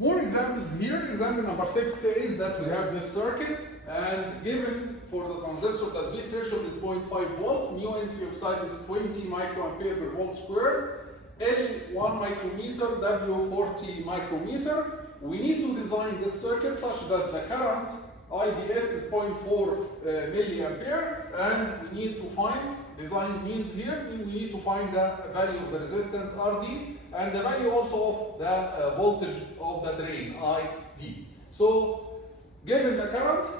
More examples here. Example number 6 says that we have this circuit, and given for the transistor that V threshold is 0.5 volt, mu NC oxide is 20 microampere per volt square, L 1 micrometer, W 40 micrometer. We need to design this circuit such that the current IDS is 0.4 milliampere, and we need to find, design means here, we need to find the value of the resistance RD and the value also of the voltage of the drain ID. So, given the current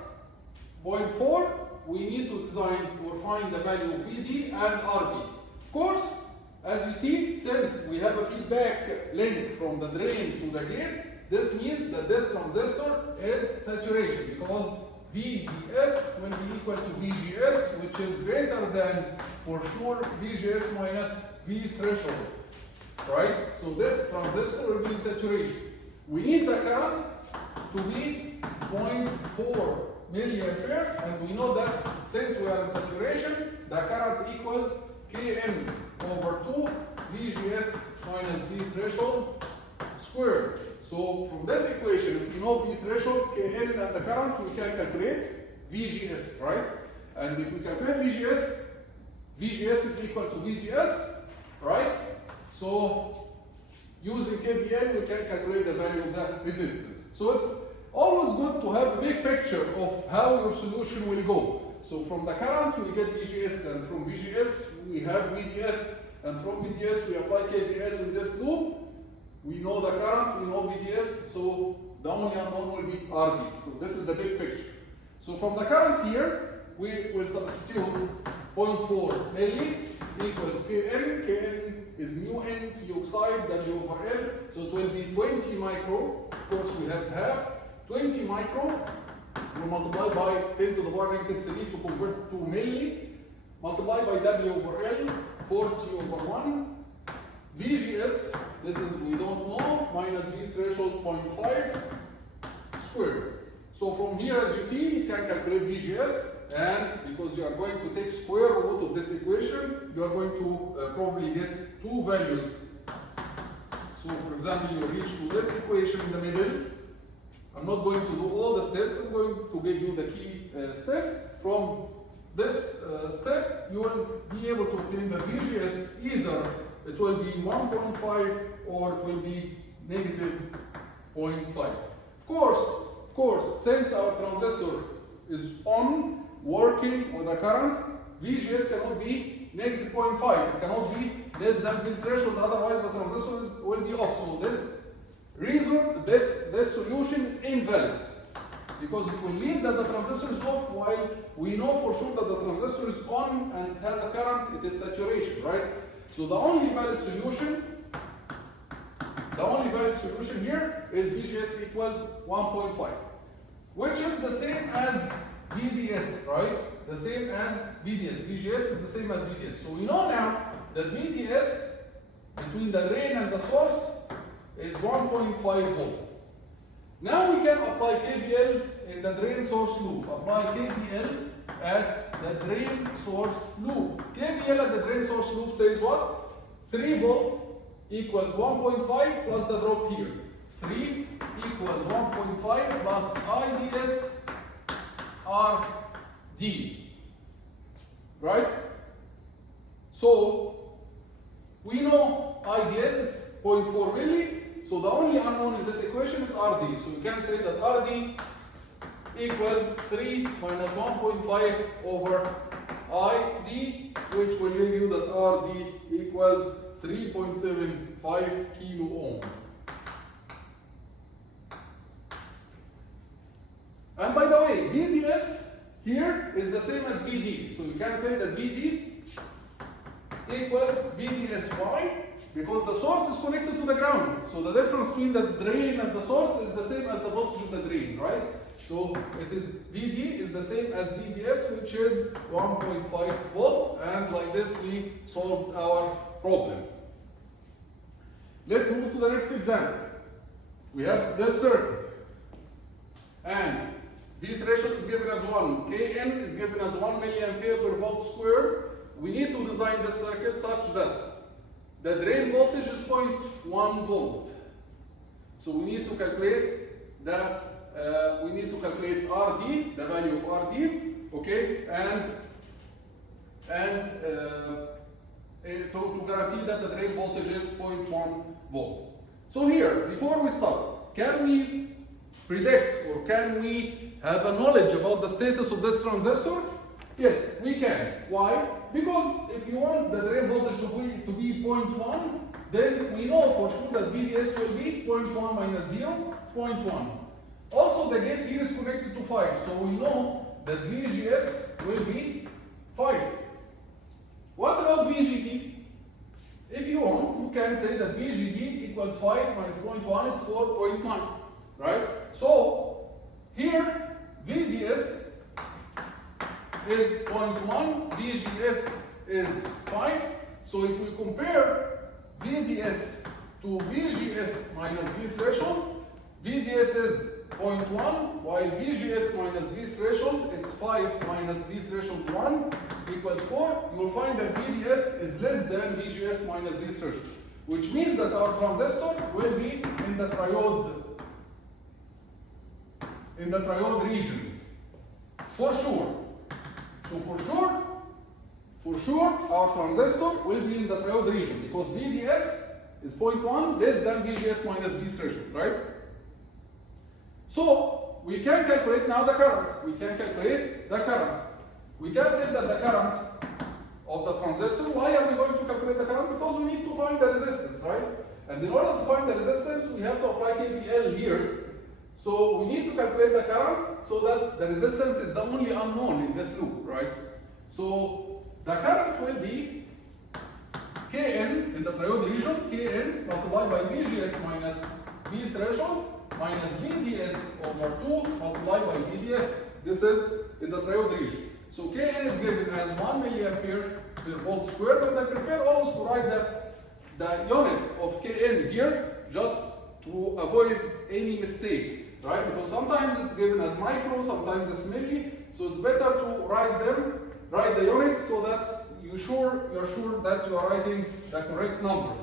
0.4, we need to design or find the value of VD and RD. Of course, as you see, since we have a feedback link from the drain to the gate, this means that this transistor is saturation because VDS will be equal to VGS, which is greater than, for sure, VGS minus V threshold, right? So this transistor will be in saturation. We need the current to be 0.4 milliampere, and we know that since we are in saturation, the current equals Kn over 2 VGS minus V threshold squared. So from this equation, if we know V threshold, Kn and the current, we can calculate VGS, right? And if we calculate VGS, VGS is equal to VGS, right? So using KVL, we can calculate the value of the resistance. So it's always good to have a big picture of how your solution will go. So from the current, we get VGS, and from VGS, we have VDS, and from VDS, we apply KVL in this loop. We know the current, we know VDS, so the only unknown will be RD. So this is the big picture. So from the current here, we will substitute 0.4 milli equals Kn. Kn is mu N C oxide W over L. So it will be 20 micro. Of course, we have half. 20 micro. We multiply by 10 to the power negative 3 to convert to milli. Multiply by W over L, 40 over 1. VGS, this is we don't know, minus V threshold 0.5 squared. So from here, as you see, you can calculate VGS, and because you are going to take square root of this equation, you are going to probably get two values. So for example, you reach to this equation in the middle. I'm not going to do all the steps, I'm going to give you the key steps. From this step, you will be able to obtain the VGS either it will be 1.5 or it will be negative 0.5. Of course, since our transistor is on, working with a current, VGS cannot be negative 0.5. It cannot be less than V threshold, otherwise the transistor will be off. So this solution is invalid because it will lead that the transistor is off while we know for sure that the transistor is on and it has a current, it is saturation, right? So the only valid solution here is VGS equals 1.5, which is the same as VDS, right? The same as VDS. VGS is the same as VDS. So we know now that VDS between the drain and the source is 1.5 volt. Now we can apply KVL in the drain source loop. Apply KVL at the drain source loop. KVL at the drain source loop says what? 3 volt equals 1.5 plus the drop here. 3 equals 1.5 plus IDS RD. Right? So we know IDS is 0.4 milli. So the only unknown in this equation is RD. So we can say that RD equals 3 minus 1.5 over ID, which will give you that RD equals 3.75 kilo ohm. And by the way, VDS here is the same as VD. So you can say that VD equals VDS. Why? Because the source is connected to the ground. So the difference between the drain and the source is the same as the voltage of the drain, right? So it is VD is the same as VDS, which is 1.5 volt, and like this we solved our problem. Let's move to the next example. We have this circuit, and V threshold is given as 1, Kn is given as 1 milliampere per volt square. We need to design the circuit such that the drain voltage is 0.1 volt. So we need to calculate the RD, the value of RD, okay, and to guarantee that the drain voltage is 0.1 volt. So here, before we start, can we predict or can we have a knowledge about the status of this transistor? Yes, we can. Why? Because if you want the drain voltage to be 0.1, then we know for sure that VDS will be 0.1 minus 0, it's 0.1. Also, the gate here is connected to 5, so we know that VGS will be 5. What about VGT? If you want, you can say that VGT equals 5 minus 0.1, it's 4.9, right? So, here, VDS is 0.1, VGS is 5. So if we compare VDS to VGS minus V threshold, VGS is 0.1, while VGS minus V threshold, it's 5 minus V threshold 1 equals 4. You will find that VDS is less than VGS minus V threshold, which means that our transistor will be in the triode region, for sure. So for sure, our transistor will be in the triode region because VDS is 0.1 less than VGS minus V threshold, right? So we can calculate now the current. We can calculate the current. We can say that the current of the transistor, why are we going to calculate the current? Because we need to find the resistance, right? And in order to find the resistance, we have to apply KVL here. So we need to calculate the current so that the resistance is the only unknown in this loop, right? So the current will be Kn in the triode region, Kn multiplied by VGS minus V threshold minus VDS over 2 multiplied by VDS. This is in the triode region. So Kn is given as 1 milliampere per volt squared, and I prefer always to write the units of Kn here just to avoid any mistake, right? Because sometimes it's given as micro, sometimes it's milli, so it's better to write the units so that you're sure that you are writing the correct numbers.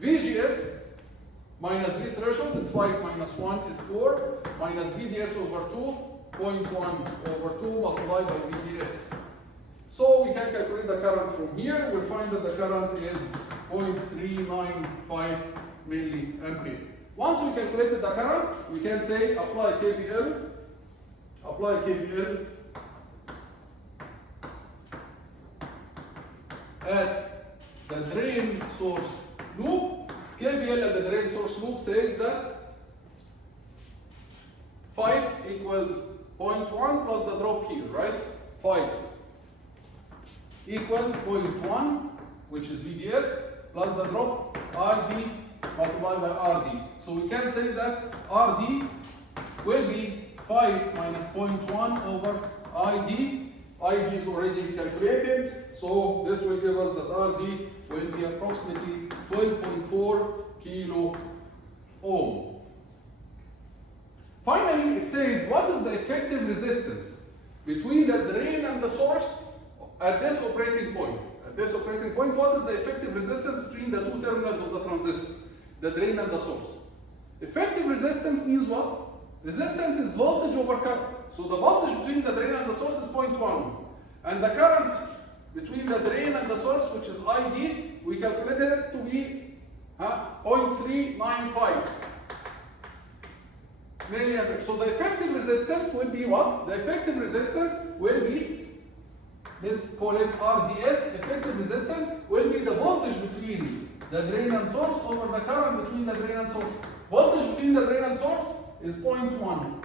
VGS minus V threshold is 5 minus 1 is 4, minus VDS over 2, 0.1 over 2 multiplied by VDS. So we can calculate the current from here. We'll find that the current is 0.395 milliampere. Once we calculated the current, we can say apply KVL at the drain source loop. KVL at the drain source loop says that 5 equals 0.1 plus the drop here, right? 5 equals 0.1, which is VDS, plus the drop RD multiplied by RD. So we can say that RD will be 5 minus 0.1 over ID. ID is already calculated, so this will give us that RD will be approximately 12.4 kilo ohm. Finally, it says what is the effective resistance between the drain and the source at this operating point. At this operating point, what is the effective resistance between the two terminals of the transistor, the drain and the source? Effective resistance means what? Resistance is voltage over current. So the voltage between the drain and the source is 0.1. And the current between the drain and the source, which is ID, we calculated it to be 0.395 milliampere. So the effective resistance will be what? The effective resistance will be, let's call it RDS. Effective resistance will be the voltage between the drain and source over the current between the drain and source. Voltage between the drain and source is 0.1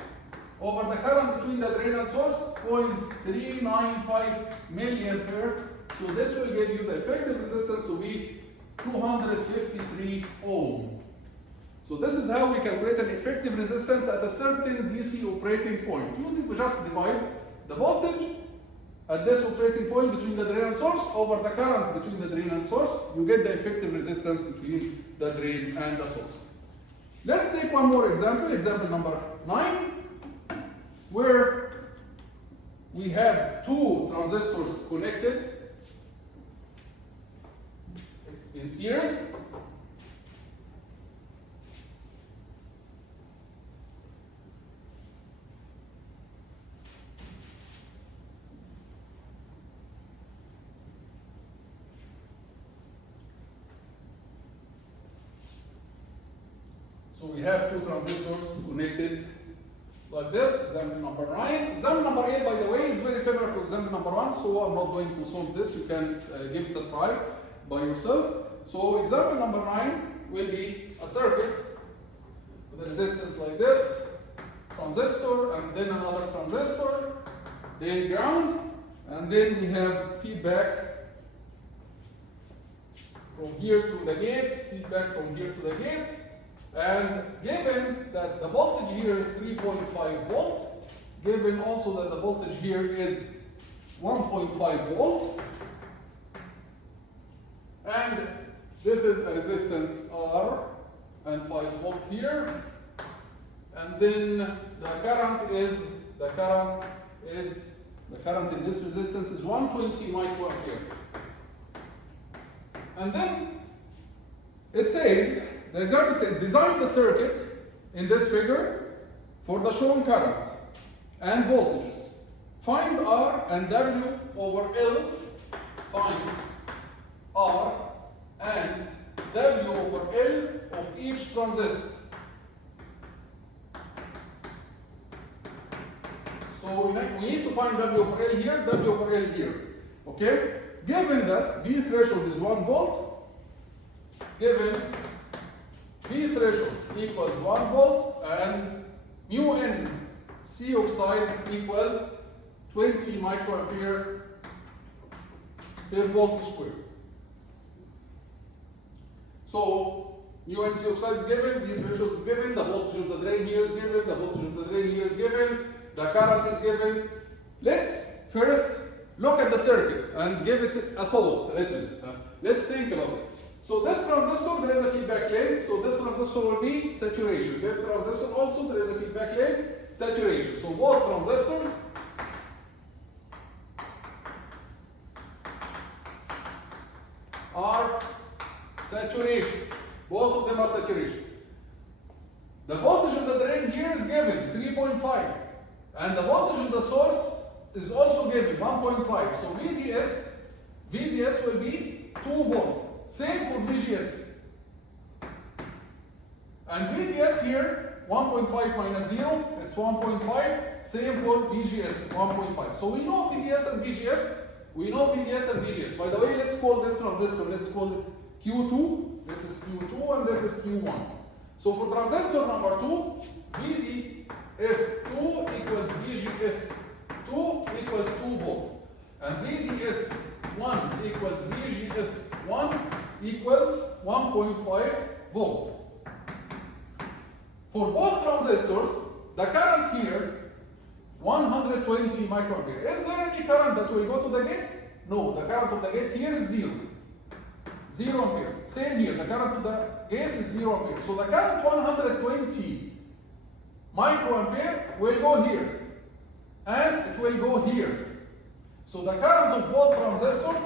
over the current between the drain and source, 0.395 milliampere. So this will give you the effective resistance to be 253 ohm. So this is how we calculate an effective resistance at a certain DC operating point. You just divide the voltage at this operating point between the drain and source over the current between the drain and source. You get the effective resistance between the drain and the source. Let's take one more example, example number 9, where we have two transistors connected in series. So we have two transistors connected like this. Example number 9. Example number 8, by the way, is very similar to example number 1, so I'm not going to solve this. You can give it a try by yourself. So example number 9 will be a circuit with a resistance like this, transistor, and then another transistor, then ground, and then we have feedback from here to the gate, feedback from here to the gate. And given that the voltage here is 3.5 volt, given also that the voltage here is 1.5 volt, and this is a resistance R and 5 volt here, and then the current in this resistance is 120 microampere. And then it says, the example says, design the circuit in this figure for the shown currents and voltages. Find R and W over L. Find R and W over L of each transistor. So we need to find W over L here, W over L here. Okay? Given that V threshold is 1 volt, given V threshold equals 1 volt and mu n C oxide equals 20 microampere per volt square. So mu n C oxide is given, V threshold is given, the voltage of the drain here is given, the voltage of the drain here is given, the current is given. Let's first look at the circuit and give it a thought a little. Let's think about it. So this transistor, there is a feedback lane, so this transistor will be saturation. This transistor also, there is a feedback lane, saturation. So both transistors are saturation. Both of them are saturation. The voltage of the drain here is given, 3.5. And the voltage of the source is also given, 1.5. So VDS will be 2 volt. Same for VGS. And VDS here, 1.5 minus 0, it's 1.5. Same for VGS, 1.5. So we know VDS and VGS. We know VDS and VGS. By the way, let's call this transistor, let's call it Q2. This is Q2 and this is Q1. So for transistor number 2, VDS2 equals VGS2 equals 2 volt. And VDS1 equals VGS1 equals 1.5 volt. For both transistors, the current here, 120 microampere. Is there any current that will go to the gate? No, the current of the gate here is 0. 0 ampere. Same here, the current of the gate is 0 ampere. So the current 120 microampere will go here. And it will go here. So the current of both transistors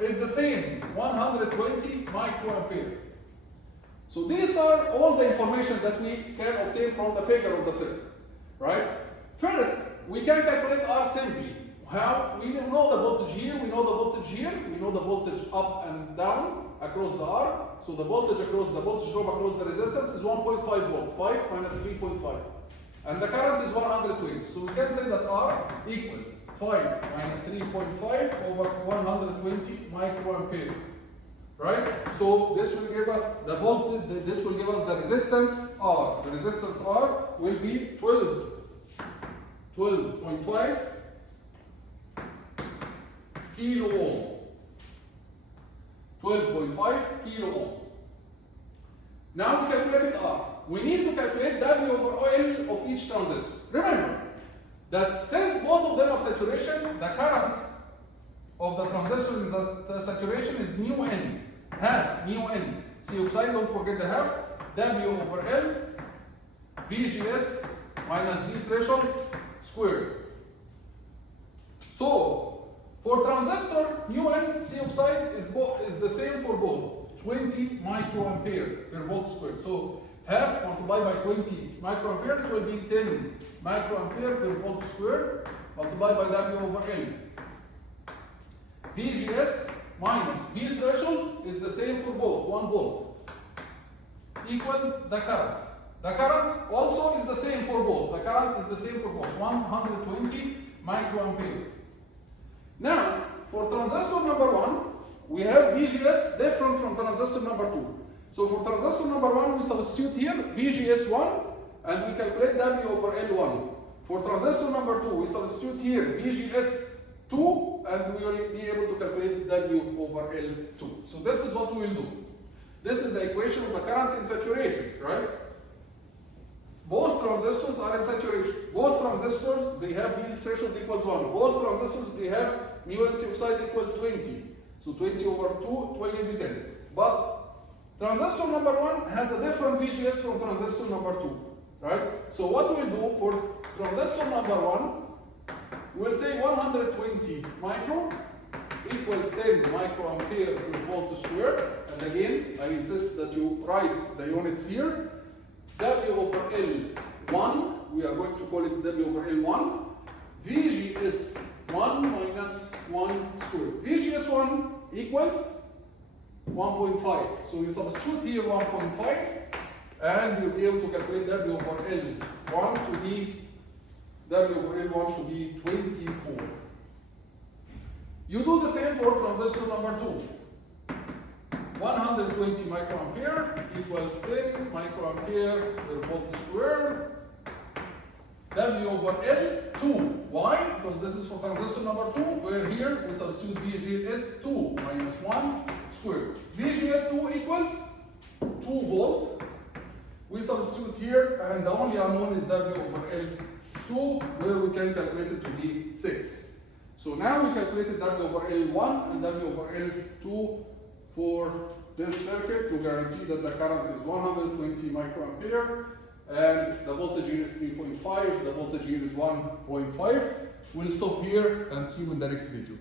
is the same, 120 microampere. So these are all the information that we can obtain from the figure of the circuit, right? First, we can calculate R simply. How? We know the voltage here, we know the voltage here, we know the voltage up and down across the R. So the voltage drop across the resistance is 1.5 volt, 5 minus 3.5. And the current is 120. So we can say that R equals 5 minus 3.5 over 120 microampere. Right? So this will give us the voltage, this will give us the resistance R. The resistance R will be 12.5 kilo ohm. 12.5 kilo ohm. Now we calculated R. We need to calculate W over L of each transistor. Remember that since both of them are saturation, the current of the transistor in the saturation is mu n, half mu n. C oxide, don't forget the half. W over L, VGS minus V threshold squared. So for transistor, mu n C oxide is the same for both, 20 microampere per volt squared. So half multiplied by 20 microampere, it will be 10 microampere per volt squared multiplied by W over L. VGS minus V threshold is the same for both, 1 volt, equals the current. The current also is the same for both. The current is the same for both, 120 microampere. Now, for transistor number 1, we have VGS different from transistor number 2. So for transistor number 1, we substitute here VGS1 and we calculate W over L1. For transistor number 2, we substitute here VGS2 and we will be able to calculate W over L2. So this is what we will do. This is the equation of the current in saturation, right? Both transistors are in saturation. Both transistors, they have V threshold equals 1. Both transistors, they have mu NC oxide equals 20. So 20 over 2 will give you 10. But transistor number 1 has a different VGS from transistor number 2. Right? So what we'll do for transistor number 1, we'll say 120 micro equals 10 microampere per volt squared. And again, I insist that you write the units here. W over L1, we are going to call it W over L1. VGS1 minus 1 squared. VGS1 equals 1.5. So you substitute here 1.5 and you'll be able to calculate W over L1 to be W over L1 to be 24. You do the same for transistor number 2. 120 microampere equals 10 microampere per volt squared. W over L2. Why? Because this is for transistor number 2, where here we substitute VGS2 minus 1 squared. VGS2 equals 2 volt. We substitute here, and the only unknown is W over L2, where we can calculate it to be 6. So now we calculated W over L1 and W over L2 for this circuit to guarantee that the current is 120 microampere and the voltage here is 3.5, the voltage here is 1.5. We'll stop here and see you in the next video.